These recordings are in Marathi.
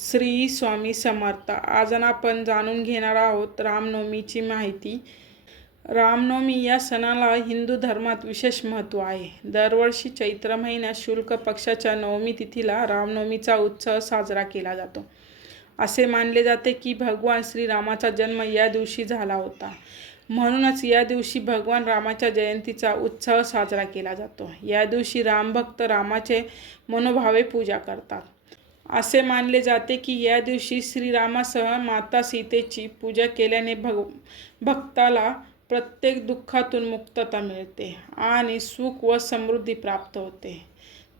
श्री स्वामी समर्थ. आज आपण जाणून घेणार आहोत रामनवमीची माहिती. रामनवमी या सणाला हिंदू धर्मात विशेष महत्त्व आहे. दरवर्षी चैत्र महिन्यात शुल्क पक्षाच्या नवमी तिथीला रामनवमीचा उत्सव साजरा केला जातो. असे मानले जाते की भगवान श्रीरामाचा जन्म या दिवशी झाला होता. म्हणूनच या दिवशी भगवान रामाच्या जयंतीचा उत्सव साजरा केला जातो. या दिवशी रामभक्त रामाचे मनोभावे पूजा करतात. असे मानले जाते की या दिवशी श्रीरामासह माता सीतेची पूजा केल्याने भग भक्ताला प्रत्येक दुःखातून मुक्तता मिळते आणि सुख व समृद्धी प्राप्त होते.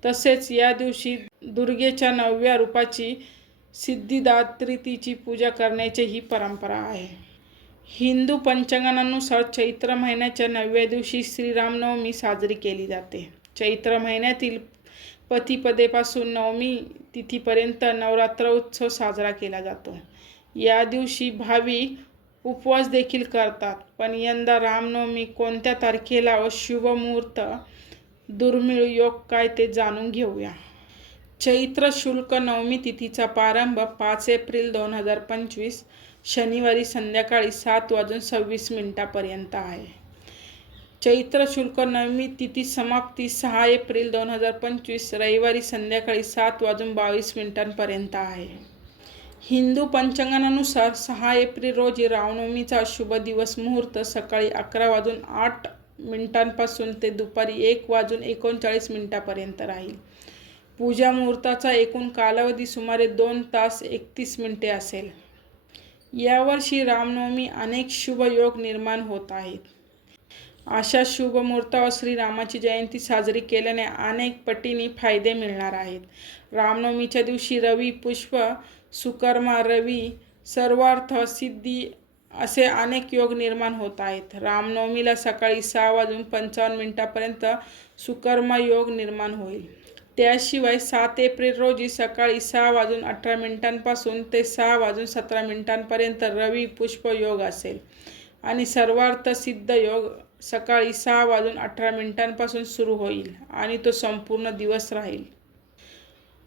तसेच या दिवशी दुर्गेच्या नवव्या रूपाची सिद्धिदात्रितीची पूजा करण्याची ही परंपरा आहे. हिंदू पंचांगानुसार चैत्र महिन्याच्या नवव्या दिवशी श्रीरामनवमी साजरी केली जाते. चैत्र महिन्यातील पतिपदेपासून नवमी तिथीपर्यंत नवरात्र उत्सव साजरा केला जातो. या दिवशी भाविक उपवास देखील करतात. पण यंदा रामनवमी कोणत्या तारखेला व शुभमुहूर्त दुर्मिळ योग काय ते जाणून घेऊया. चैत्र शुल्क नवमी तिथीचा प्रारंभ पाच एप्रिल दोन हजार पंचवीस शनिवारी संध्याकाळी सात वाजून सव्वीस मिनिटापर्यंत आहे. चैत्र शुल्क नवमी तिथी समाप्ती सहा एप्रिल दोन हजार पंचवीस रविवारी संध्याकाळी सात वाजून बावीस मिनिटांपर्यंत आहे. हिंदू पंचांगानुसार सहा एप्रिल रोजी रामनवमीचा शुभ दिवस मुहूर्त सकाळी अकरा वाजून आठ मिनिटांपासून ते दुपारी एक वाजून एकोणचाळीस मिनिटापर्यंत राहील. पूजा मुहूर्ताचा एकूण कालावधी सुमारे दोन तास एकतीस मिनिटे असेल. यावर्षी रामनवमी अनेक शुभ योग निर्माण होत आहेत. अशा शुभ मुहूर्तावर श्रीरामाची जयंती साजरी केल्याने अनेक पटीने फायदे मिळणार आहेत. रामनवमीच्या दिवशी रवी पुष्प सुकर्मा रवी सर्वार्थ सिद्धी असे अनेक योग निर्माण होत आहेत. रामनवमीला सकाळी सहा वाजून पंचावन्न मिनिटापर्यंत सुकर्मा योग निर्माण होईल. त्याशिवाय सात एप्रिल रोजी सकाळी सहा वाजून अठरा मिनिटांपासून ते सहा वाजून सतरा मिनिटांपर्यंत रवी पुष्प योग असेल. आणि सर्वार्थ सिद्ध योग सकाळी सहा वाजून अठरा मिनिटांपासून सुरू होईल आणि तो संपूर्ण दिवस राहील.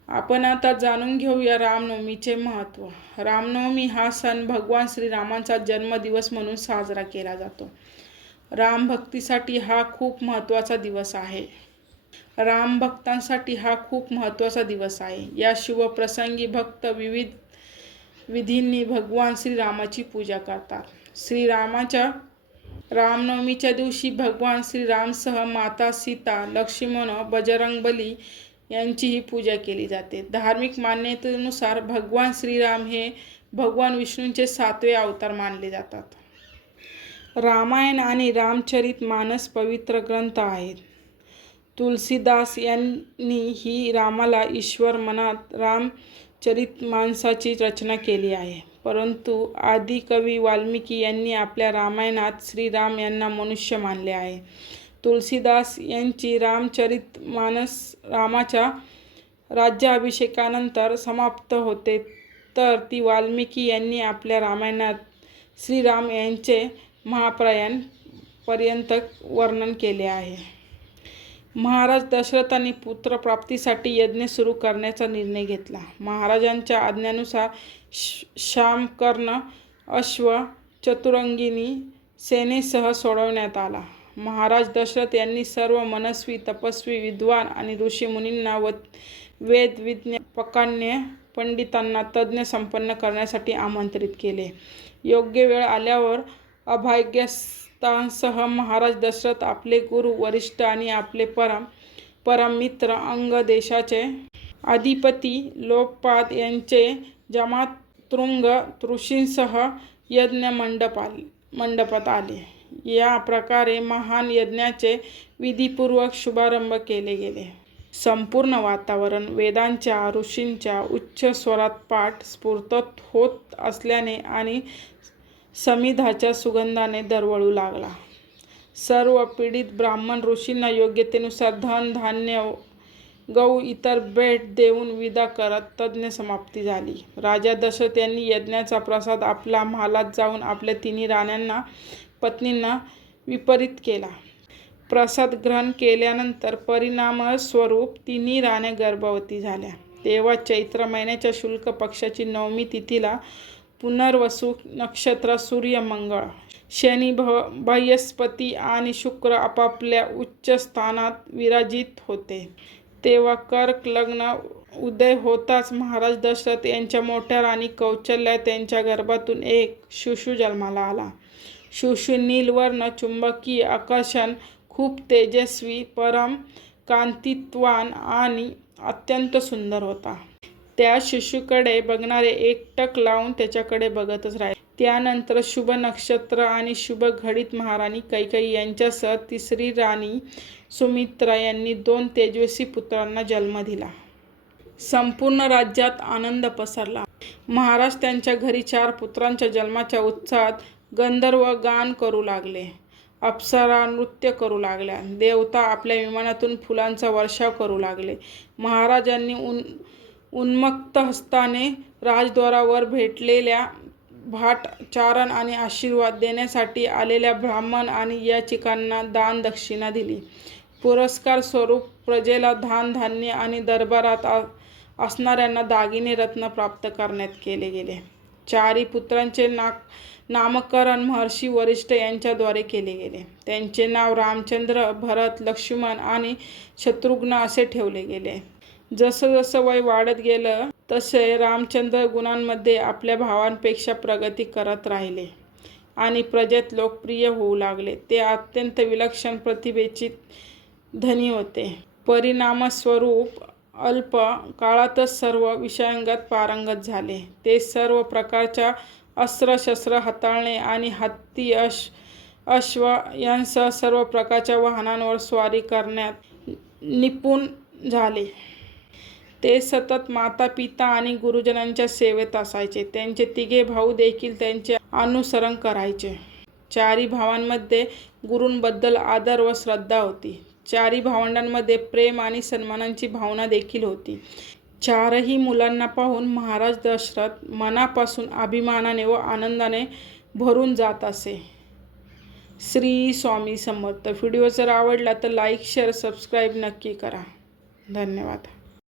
आपण आता जाणून घेऊया रामनवमीचे महत्त्व. रामनवमी हा सण भगवान श्रीरामांचा जन्मदिवस म्हणून साजरा केला जातो. रामभक्तीसाठी हा खूप महत्त्वाचा दिवस आहे. रामभक्तांसाठी हा खूप महत्त्वाचा दिवस आहे. या शुभप्रसंगी भक्त विविध विधींनी भगवान श्रीरामाची पूजा करतात. श्रीरामाच्या रामनवमीच्या दिवशी भगवान श्रीरामसह माता सीता लक्ष्मण बजरंगबली यांचीही पूजा केली जाते. धार्मिक मान्यतेनुसार भगवान श्रीराम हे भगवान विष्णूंचे सातवे अवतार मानले जातात. रामायण आणि रामचरित मानस पवित्र ग्रंथ आहेत. तुलसीदास यांनी ही रामाला ईश्वर मनात रामचरित मानसाची रचना केली आहे. परंतु आदिकवी वाल्मिकी यांनी आपल्या रामायणात श्रीराम यांना मनुष्य मानले आहे. तुलसीदास यांची रामचरित मानस रामाच्या राज्याभिषेकानंतर समाप्त होते. तर ती वाल्मिकी यांनी आपल्या रामायणात श्रीराम यांचे महाप्रयाण पर्यंत वर्णन केले आहे. महाराज दशरथांनी पुत्रप्राप्तीसाठी यज्ञ सुरू करण्याचा निर्णय घेतला. महाराजांच्या आज्ञेनुसार श्यामकर्ण अश्व चतुरंगिनी सेनेसह सोडवण्यात आला. महाराज दशरथ यांनी सर्व मनस्वी तपस्वी विद्वान आणि ऋषीमुनींना व वेदविज्ञ पकान्य पंडितांना तज्ज्ञ संपन्न करण्यासाठी आमंत्रित केले. योग्य वेळ आल्यावर तांसह महाराज दशरथ आपले गुरु वरिष्ठ आणि आपले परम परम मित्र अंग देशाचे अधिपती लोकपाद यांचे जमातृंग ऋषींसह यज्ञ मंडप मंडपात आले. या प्रकारे महान यज्ञाचे विधीपूर्वक शुभारंभ केले गेले. संपूर्ण वातावरण वेदांच्या ऋषींच्या उच्च स्वरात पाठ स्फूर्त होत असल्याने आणि समिधाच्या सुगंधाने दरवळू लागला. सर्व पीडित ब्राह्मण ऋषींना योग्यतेनुसार धन धान्य गौ इतर भेट देऊन विदा करत तज्ज्ञ समाप्ती झाली. राजा दशरथ यांनी यज्ञाचा प्रसाद आपल्या महालात जाऊन आपल्या तिन्ही राण्यांना पत्नींना विपरीत केला. प्रसाद ग्रहण केल्यानंतर परिणामस्वरूप तिन्ही राण्या गर्भवती झाल्या. तेव्हा चैत्र महिन्याच्या शुल्क पक्षाची नवमी तिथीला पुनर्वसू नक्षत्र सूर्यमंगळ शनी भ बृहस्पती आणि शुक्र आपापल्या उच्च स्थानात विराजित होते. तेव्हा कर्क लग्न उदय होताच महाराज दशरथ यांच्या मोठ्या राणी कौचल्या त्यांच्या गर्भातून एक शिशु जन्माला आला. शिशु नीलवर्ण चुंबकीय आकर्षण खूप तेजस्वी परम कांतित्वान आणि अत्यंत सुंदर होता. त्या शिशूकडे बघणारे एकटक लावून त्याच्याकडे बघतच राहिले. त्यानंतर शुभ नक्षत्र आणि शुभ घडीत महाराणी कैकई यांच्यासह तिसरी राणी सुमित्रा यांनी दोन तेजस्वी पुत्रांना जन्म दिला. संपूर्ण राज्यात आनंद पसरला. महाराज त्यांच्या घरी चार पुत्रांच्या जन्माच्या उत्साहात गंधर्व गान करू लागले अप्सरा नृत्य करू लागल्या देवता आपल्या विमानातून फुलांचा वर्षाव करू लागले. महाराजांनी उन उन्मत्त हस्ताने राजद्वारावर भेटलेल्या भाट चारण आणि आशीर्वाद देण्यासाठी आलेल्या ब्राह्मण आणि याचिकांना दान दक्षिणा दिली. पुरस्कार स्वरूप प्रजेला धान धान्य आणि दरबारात आ असणाऱ्यांना दागिने रत्न प्राप्त करण्यात केले गेले. चारी पुत्रांचे नाक नामकरण महर्षी वरिष्ठ यांच्याद्वारे केले गेले. त्यांचे नाव रामचंद्र भरत लक्ष्मण आणि शत्रुघ्न असे ठेवले गेले. जसं जसं वय वाढत गेलं तसे रामचंद्र गुणांमध्ये आपल्या भावांपेक्षा प्रगती करत राहिले आणि प्रजेत लोकप्रिय होऊ लागले. ते अत्यंत विलक्षण प्रतिभेची धनी होते. परिणामस्वरूप अल्प काळातच सर्व विषयांगात पारंगत झाले. ते सर्व प्रकारच्या अस्त्रशस्त्र हाताळणे आणि हत्ती अश अश्व यांसह सर्व प्रकारच्या वाहनांवर स्वारी करण्यात निपुण झाले. ते सतत माता पिता आणि गुरुजनांच्या सेवेत असायचे. त्यांचे तिघे भाऊ देखील त्यांचे अनुसरण करायचे. चारी भावांमध्ये गुरूंबद्दल आदर व श्रद्धा होती. चारी भावंडांमध्ये प्रेम आणि सन्मानाची भावना देखील होती. चारही मुलांना पाहून महाराज दशरथ मनापासून अभिमानाने व आनंदाने भरून जात असे. श्री स्वामी समर्थ. व्हिडिओ जर आवडला तर लाईक शेअर सबस्क्राईब नक्की करा. धन्यवाद.